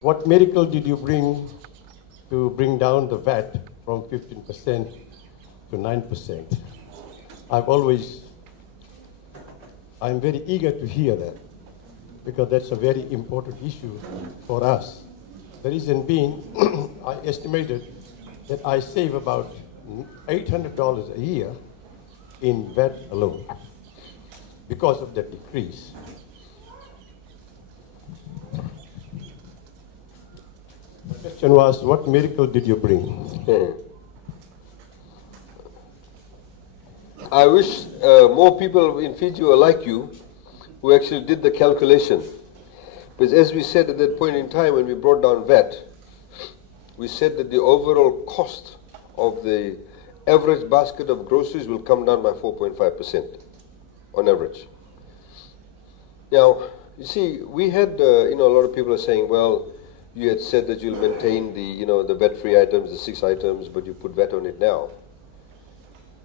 What miracle did you bring to bring down the VAT from 15% to 9%? I'm very eager to hear that because that's a very important issue for us. The reason being, I estimated that I save about $800 a year in VAT alone because of that decrease. The question was, what miracle did you bring? I wish more people in Fiji were like you, who actually did the calculation. Because as we said at that point in time when we brought down VAT, we said that the overall cost of the average basket of groceries will come down by 4.5% on average. Now, you see, we had, a lot of people are saying, well, you had said that you'll maintain the, the VAT-free items, the 6 items, but you put VAT on it now.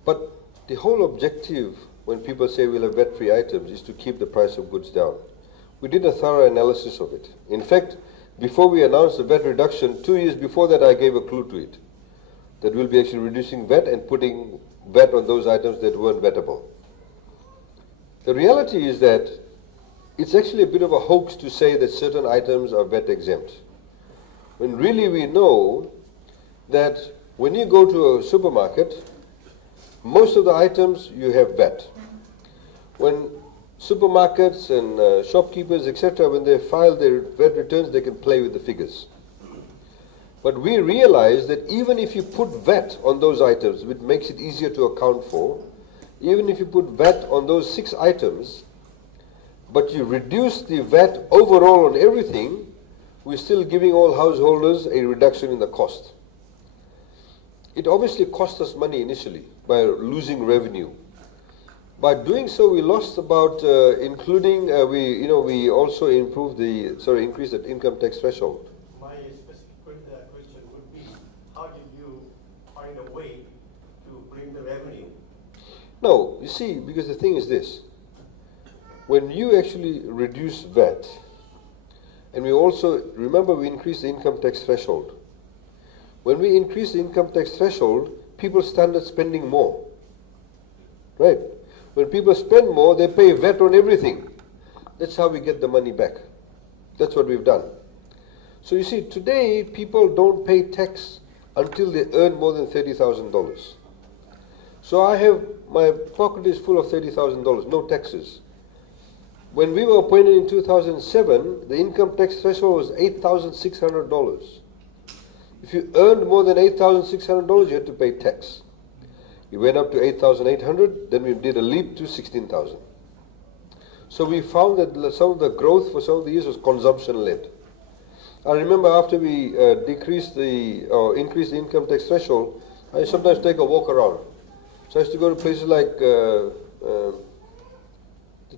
But the whole objective when people say we'll have VAT-free items is to keep the price of goods down. We did a thorough analysis of it. In fact, before we announced the VAT reduction, 2 years before that, I gave a clue to it, that we'll be actually reducing VAT and putting VAT on those items that weren't VATable. The reality is that it's actually a bit of a hoax to say that certain items are VAT exempt. When really we know that when you go to a supermarket, most of the items you have VAT. When supermarkets and shopkeepers, etc., when they file their VAT returns, they can play with the figures. But we realize that even if you put VAT on those items, which makes it easier to account for, even if you put VAT on those 6 items, but you reduce the VAT overall on everything, we're still giving all householders a reduction in the cost. It obviously cost us money initially by losing revenue. By doing so, we lost about, including, we also improved increased the income tax threshold. My specific question would be, how did you find a way to bring the revenue? No, you see, because the thing is this. When you actually reduce VAT, and we also, remember we increased the income tax threshold. When we increased the income tax threshold, people started spending more. Right? When people spend more, they pay VAT on everything. That's how we get the money back. That's what we've done. So you see, today people don't pay tax until they earn more than $30,000. So my pocket is full of $30,000, no taxes. When we were appointed in 2007, the income tax threshold was $8,600. If you earned more than $8,600, you had to pay tax. We went up to $8,800, then we did a leap to $16,000. So we found that some of the growth for some of the years was consumption-led. I remember after we increased the income tax threshold, I sometimes take a walk around. So I used to go to places like the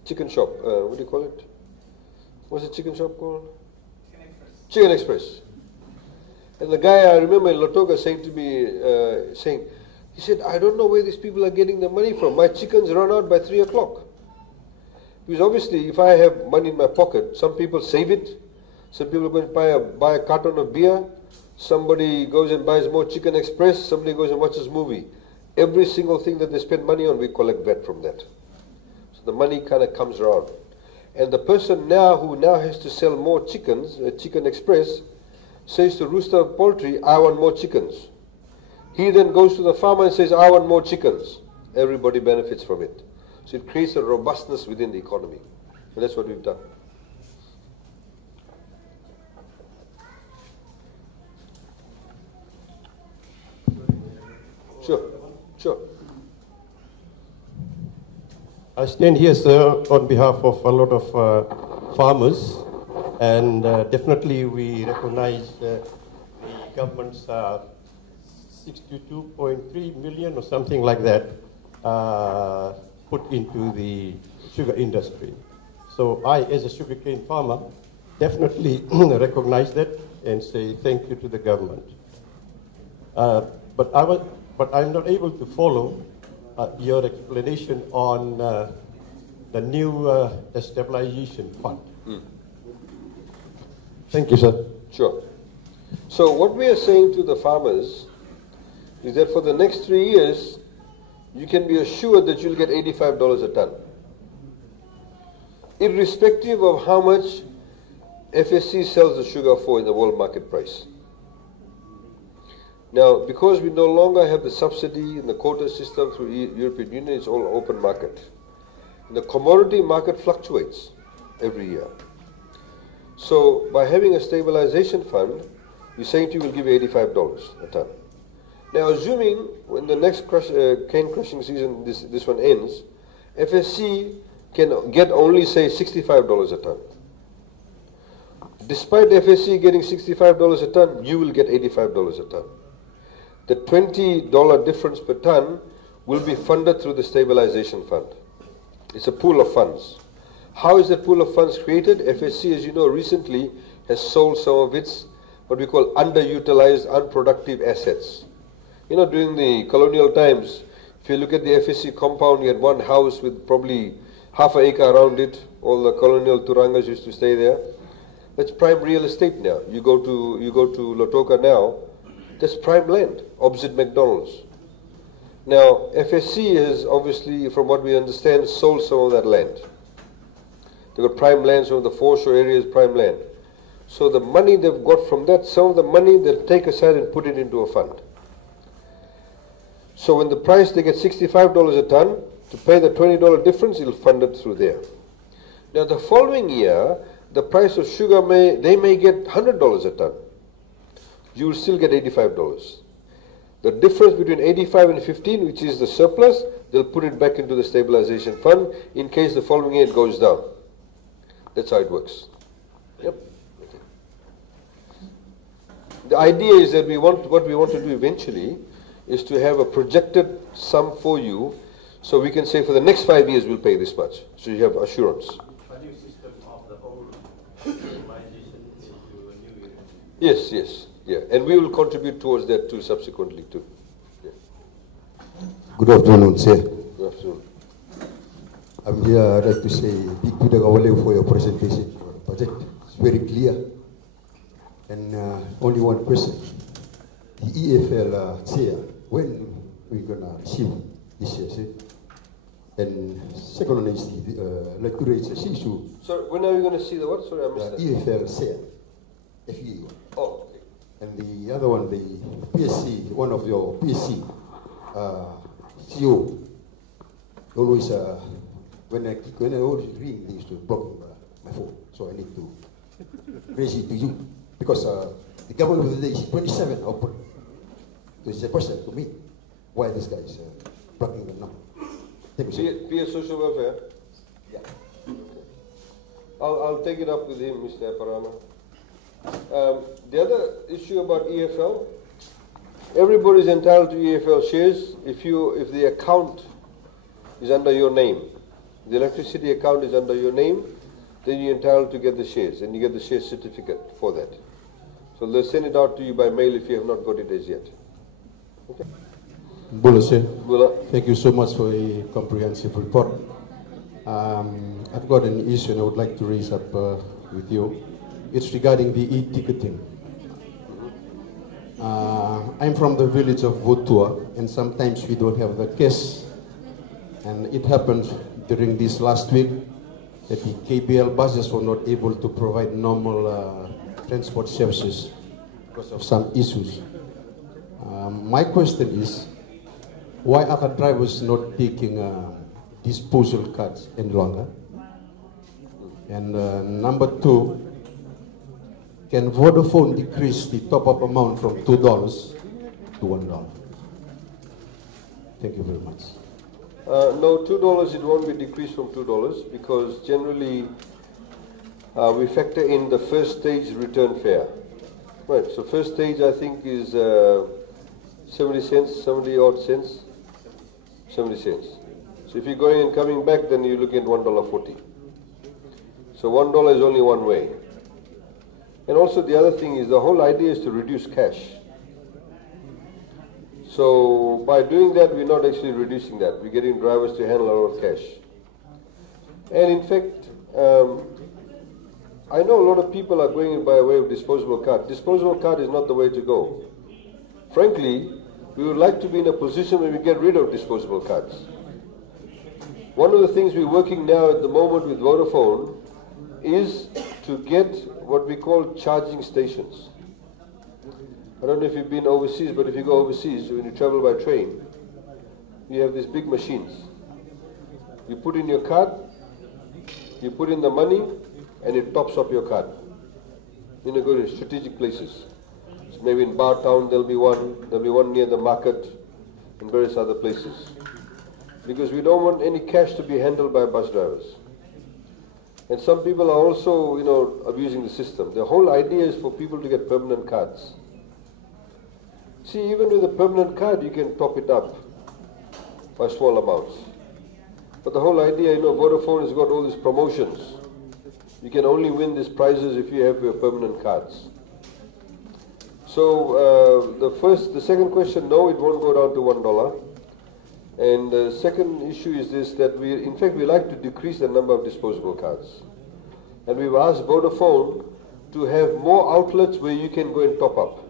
chicken shop. What do you call it? What's the chicken shop called? Chicken Express. And the guy, I remember in Lautoka saying to me, he said, I don't know where these people are getting the money from. My chickens run out by 3 o'clock. Because obviously, if I have money in my pocket, some people save it. Some people are going to buy a carton of beer. Somebody goes and buys more Chicken Express. Somebody goes and watches a movie. Every single thing that they spend money on, we collect VAT from that. So the money kind of comes around. And the person who now has to sell more chickens, Chicken Express, says to Rooster Poultry, I want more chickens. He then goes to the farmer and says, I want more chickens. Everybody benefits from it. So it creates a robustness within the economy. And that's what we've done. Sure. I stand here, sir, on behalf of a lot of farmers, and definitely we recognize the government's 62.3 million or something like that put into the sugar industry. So I, as a sugarcane farmer, definitely recognize that and say thank you to the government. But I'm not able to follow your explanation on the new stabilization fund. Thank you, sir. Sure. So what we are saying to the farmers is that for the next 3 years, you can be assured that you'll get $85 a ton, irrespective of how much FSC sells the sugar for in the world market price. Now, because we no longer have the subsidy and the quota system through European Union, it's all open market. And the commodity market fluctuates every year. So by having a stabilization fund, we're saying to you we'll give you $85 a ton. Now, assuming when the next cane crushing season, this one ends, FSC can get only, say, $65 a ton. Despite FSC getting $65 a ton, you will get $85 a ton. The $20 difference per ton will be funded through the stabilization fund. It's a pool of funds. How is that pool of funds created? FSC, as you know, recently has sold some of its what we call underutilized, unproductive assets. You know, during the colonial times, if you look at the FSC compound, you had one house with probably half an acre around it. All the colonial Turangas used to stay there. That's prime real estate now. You go to Lotoka now, that's prime land, opposite McDonald's. Now, FSC has obviously, from what we understand, sold some of that land. They've got prime land, some of the foreshore areas, prime land. So the money they've got from that, some of the money they'll take aside and put it into a fund. So when the price, they get $65 a ton, to pay the $20 difference, it'll fund it through there. Now the following year, the price of sugar they may get $100 a ton. You will still get $85. The difference between 85 and 15, which is the surplus, they'll put it back into the stabilization fund in case the following year it goes down. That's how it works. Yep. Okay. The idea is that what we want to do eventually is to have a projected sum for you, so we can say for the next 5 years we'll pay this much. So you have assurance. A new system of the whole stabilization into a new unit. Yes, yes. Yeah, and we will contribute towards that too subsequently too. Yeah. Good afternoon, sir. Good afternoon. I'm here, I'd like to say big kudagawale for your presentation, your budget. It's very clear. And only one question. The EFL chair, when are we going to receive this year, sir? And second one is I'd like to raise this issue. So when are you going to see the what? Sorry, I missed that. EFL chair, FE. Oh. And the other one, the PSC, one of your PSC CEO, always, when I always ring, they used to block my phone. So I need to raise it to you. Because the government of the day is 27 open. So it's a question to me, why this guy is blocking the number. Thank you, PS Social Welfare? Yeah. Okay. I'll take it up with him, Mr. Parama. The other issue about EFL, everybody is entitled to EFL shares if the account is under your name. The electricity account is under your name, then you're entitled to get the shares, and you get the share certificate for that. So they'll send it out to you by mail if you have not got it as yet. Okay. Bula, sir. Bula. Thank you so much for a comprehensive report. I've got an issue and I would like to raise up with you. It's regarding the e-ticketing. I'm from the village of Votua, and sometimes we don't have the cash. And it happened during this last week that the KBL buses were not able to provide normal transport services because of some issues. My question is, why are the drivers not taking disposal cards any longer? And number two, can Vodafone decrease the top-up amount from $2 to $1? Thank you very much. No, $2 it won't be decreased from $2 because generally we factor in the first stage return fare. Right, so first stage I think is 70 cents, 70 odd cents, 70 cents. So if you're going and coming back, then you're looking at $1.40. So $1 is only one way. And also the other thing is the whole idea is to reduce cash. So by doing that, we're not actually reducing that. We're getting drivers to handle a lot of cash. And in fact, I know a lot of people are going by way of disposable card. Disposable card is not the way to go. Frankly, we would like to be in a position where we get rid of disposable cards. One of the things we're working now at the moment with Vodafone is to get what we call charging stations. I don't know if you've been overseas, but if you go overseas, when you travel by train, you have these big machines. You put in your card, you put in the money, and it tops up your card. You know, go to strategic places. So maybe in Bar Town there'll be one near the market, and various other places. Because we don't want any cash to be handled by bus drivers. And some people are also, abusing the system. The whole idea is for people to get permanent cards. See, even with a permanent card, you can top it up by small amounts. But the whole idea, Vodafone has got all these promotions. You can only win these prizes if you have your permanent cards. So the second question, no, it won't go down to $1. And the second issue is this, that we like to decrease the number of disposable cards. And we've asked Vodafone to have more outlets where you can go and top up.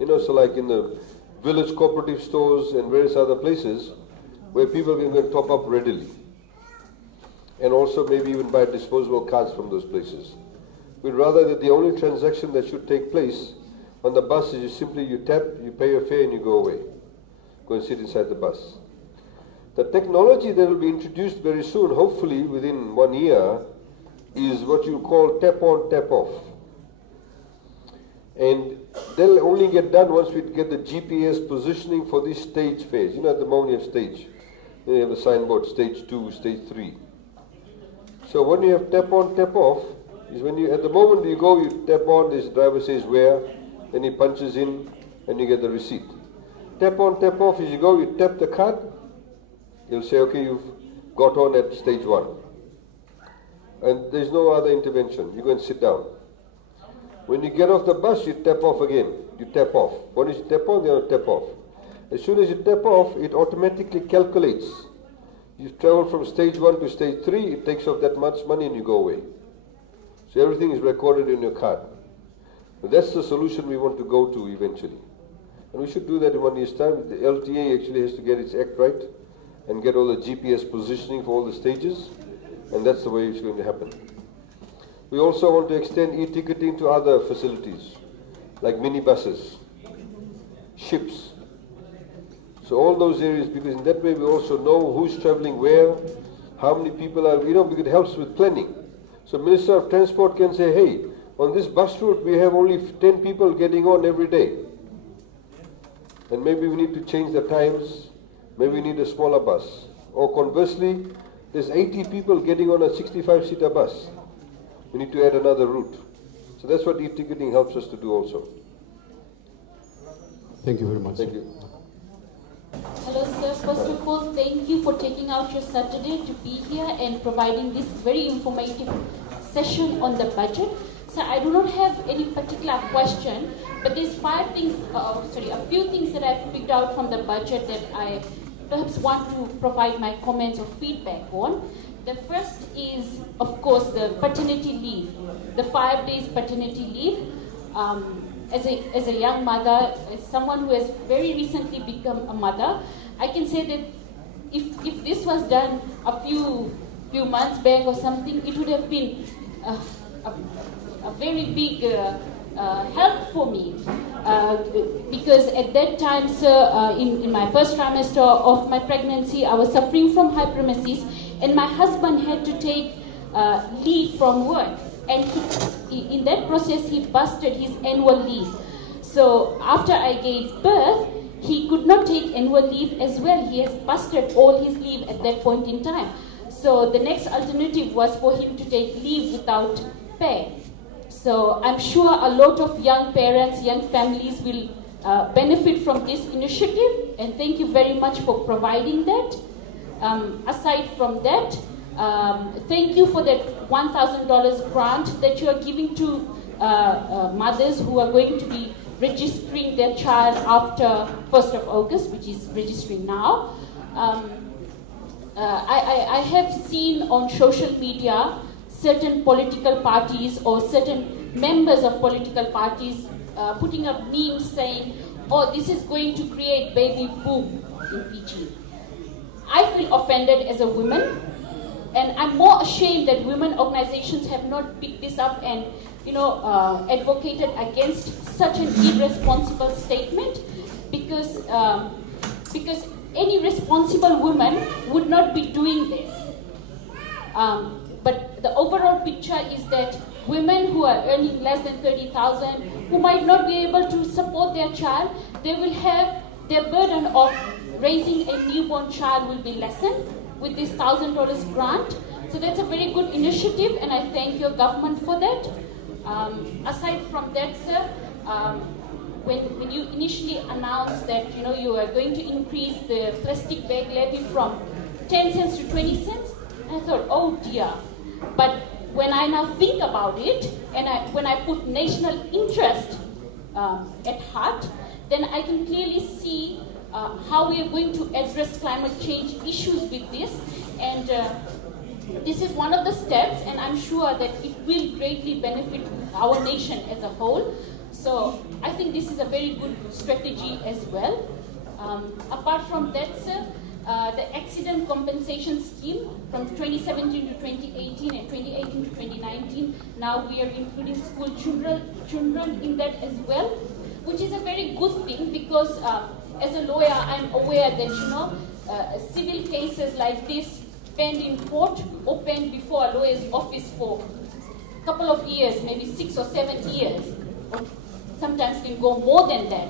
So like in the village cooperative stores and various other places where people can go and top up readily. And also maybe even buy disposable cards from those places. We'd rather that the only transaction that should take place on the bus is you tap, you pay your fare and you go away. Go and sit inside the bus. The technology that will be introduced very soon, hopefully within 1 year, is what you call tap on, tap off. And they'll only get done once we get the GPS positioning for this stage phase. At the moment you have stage. Then you have the signboard, stage 2, stage 3. So when you have tap on, tap off, is when at the moment you go, you tap on, this driver says where, then he punches in, and you get the receipt. Tap on, tap off, as you go, you tap the card, you'll say, okay, you've got on at stage 1. And there's no other intervention. You go and sit down. When you get off the bus, you tap off again. You tap off. Once you tap on, then you tap off. As soon as you tap off, it automatically calculates. You've traveled from stage 1 to stage 3, it takes off that much money and you go away. So everything is recorded in your card. But that's the solution we want to go to eventually. And we should do that in 1 year's time. The LTA actually has to get its act right and get all the GPS positioning for all the stages, and that's the way it's going to happen. We also want to extend e-ticketing to other facilities, like minibuses, ships. So all those areas, because in that way we also know who's traveling where, how many people are, because it helps with planning. So Minister of Transport can say, hey, on this bus route we have only 10 people getting on every day. And maybe we need to change the times, maybe we need a smaller bus. Or conversely, there's 80 people getting on a 65-seater bus. We need to add another route. So that's what e-ticketing helps us to do also. Thank you very much. Thank you. Hello sir, first of all, thank you for taking out your Saturday to be here and providing this very informative session on the budget. So I do not have any particular question, but there's a few things that I've picked out from the budget that I perhaps want to provide my comments or feedback on. The first is, of course, the paternity leave, the 5 days paternity leave. As a young mother, as someone who has very recently become a mother, I can say that if this was done a few months back or something, it would have been a very big help for me. Because at that time, sir, in my first trimester of my pregnancy, I was suffering from hyperemesis, and my husband had to take leave from work. And in that process, he busted his annual leave. So after I gave birth, he could not take annual leave as well. He has busted all his leave at that point in time. So the next alternative was for him to take leave without pay. So I'm sure a lot of young parents, young families will benefit from this initiative. And thank you very much for providing that. Aside from that, thank you for that $1,000 grant that you are giving to mothers who are going to be registering their child after 1st of August, which is registering now. I have seen on social media certain political parties or certain members of political parties putting up memes saying, oh, this is going to create baby boom in Fiji. I feel offended as a woman, and I'm more ashamed that women organizations have not picked this up and advocated against such an irresponsible statement, because any responsible woman would not be doing this. But the overall picture is that women who are earning less than 30,000, who might not be able to support their child, they will have their burden of raising a newborn child will be lessened with this $1,000 grant. So that's a very good initiative, and I thank your government for that. Aside from that, sir, when you initially announced that you are going to increase the plastic bag levy from 10 cents to 20 cents, I thought, oh dear. But when I now think about it, and when I put national interest at heart, then I can clearly see how we are going to address climate change issues with this. And this is one of the steps, and I'm sure that it will greatly benefit our nation as a whole. So I think this is a very good strategy as well. Apart from that, sir, the accident compensation scheme from 2017 to 2018 and 2018 to 2019, now we are including school children in that as well, which is a very good thing, because as a lawyer, I'm aware that civil cases like this penned in court or penned before a lawyer's office for a couple of years, maybe 6 or 7 years, or sometimes can go more than that.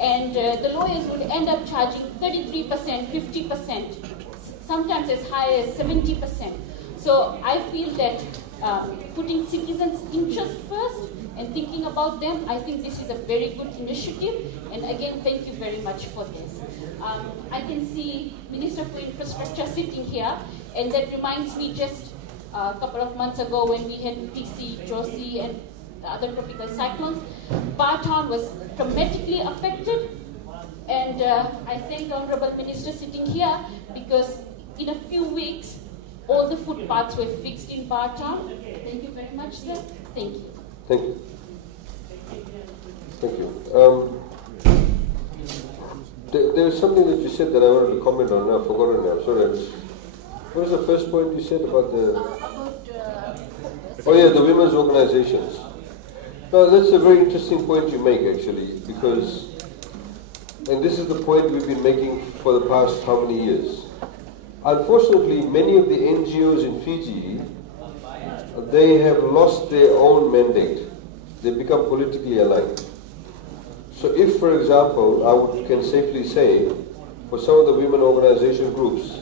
And the lawyers would end up charging 33%, 50%, sometimes as high as 70%. So I feel that putting citizens' interest first and thinking about them, I think this is a very good initiative. And again, thank you very much for this. I can see Minister for Infrastructure sitting here, and that reminds me just a couple of months ago when we had TC, Josie, and the other tropical cyclones, Bartown was dramatically affected. And I thank the Honourable Minister sitting here, because in a few weeks, all the footpaths were fixed in Bartown. Thank you very much, sir. Thank you. Thank you. Thank you. There was something that you said that I wanted to comment on, and I've forgotten now. Sorry. What was the first point you said about the... oh yeah, the women's organizations. Now that's a very interesting point you make, actually, because, and this is the point we've been making for the past how many years. Unfortunately, many of the NGOs in Fiji, they have lost their own mandate. They become politically aligned. So if, for example, can safely say, for some of the women organization groups,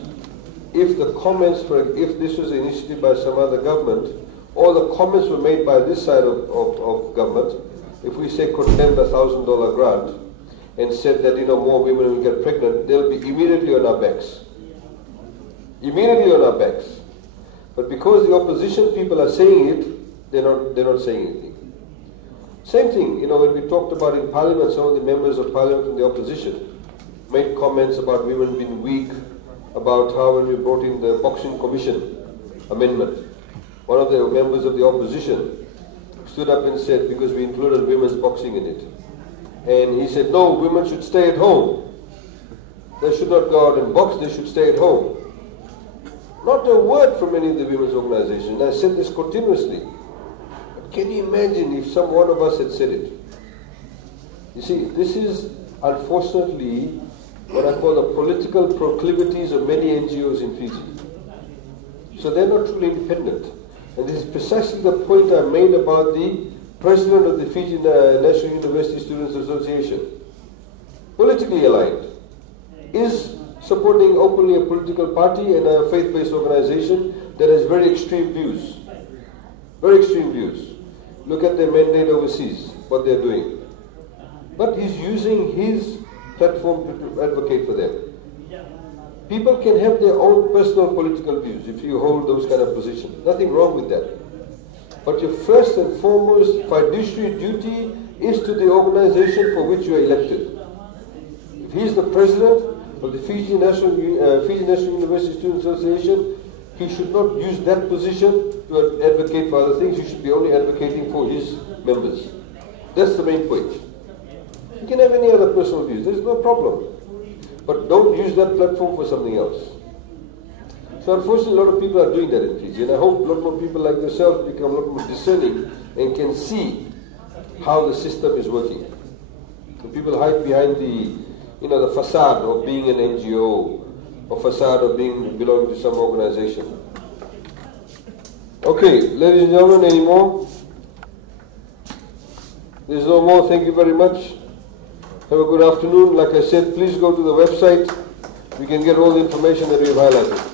if the comments, if this was an initiative by some other government, or the comments were made by this side of government, if we say condemned a $1,000 grant and said that more women will get pregnant, they'll be immediately on our backs. Immediately on our backs. But because the opposition people are saying it, they're not saying anything. Same thing, when we talked about in Parliament, some of the members of Parliament from the opposition made comments about women being weak, about how when we brought in the Boxing Commission amendment, one of the members of the opposition stood up and said, because we included women's boxing in it, and he said, no, women should stay at home. They should not go out and box, they should stay at home. Not a word from any of the women's organizations. I said this continuously. But can you imagine if one of us had said it? You see, this is unfortunately what I call the political proclivities of many NGOs in Fiji. So they're not truly independent. And this is precisely the point I made about the president of the Fijian National University Students Association. Politically aligned. Is supporting openly a political party and a faith-based organization that has very extreme views. Very extreme views. Look at their mandate overseas, what they're doing. But he's using his platform to advocate for them. People can have their own personal political views if you hold those kind of positions. Nothing wrong with that. But your first and foremost fiduciary duty is to the organization for which you are elected. If he's the president of the Fiji National University Student Association, he should not use that position to advocate for other things. He should be only advocating for his members. That's the main point. You can have any other personal views. There's no problem. But don't use that platform for something else. So unfortunately, a lot of people are doing that in Fiji. And I hope a lot more people like yourself become a lot more discerning and can see how the system is working. And people hide behind the facade of being an NGO or facade of belonging to some organization. Okay, ladies and gentlemen, any more? There's no more. Thank you very much. Have a good afternoon. Like I said, please go to the website. We can get all the information that we've highlighted.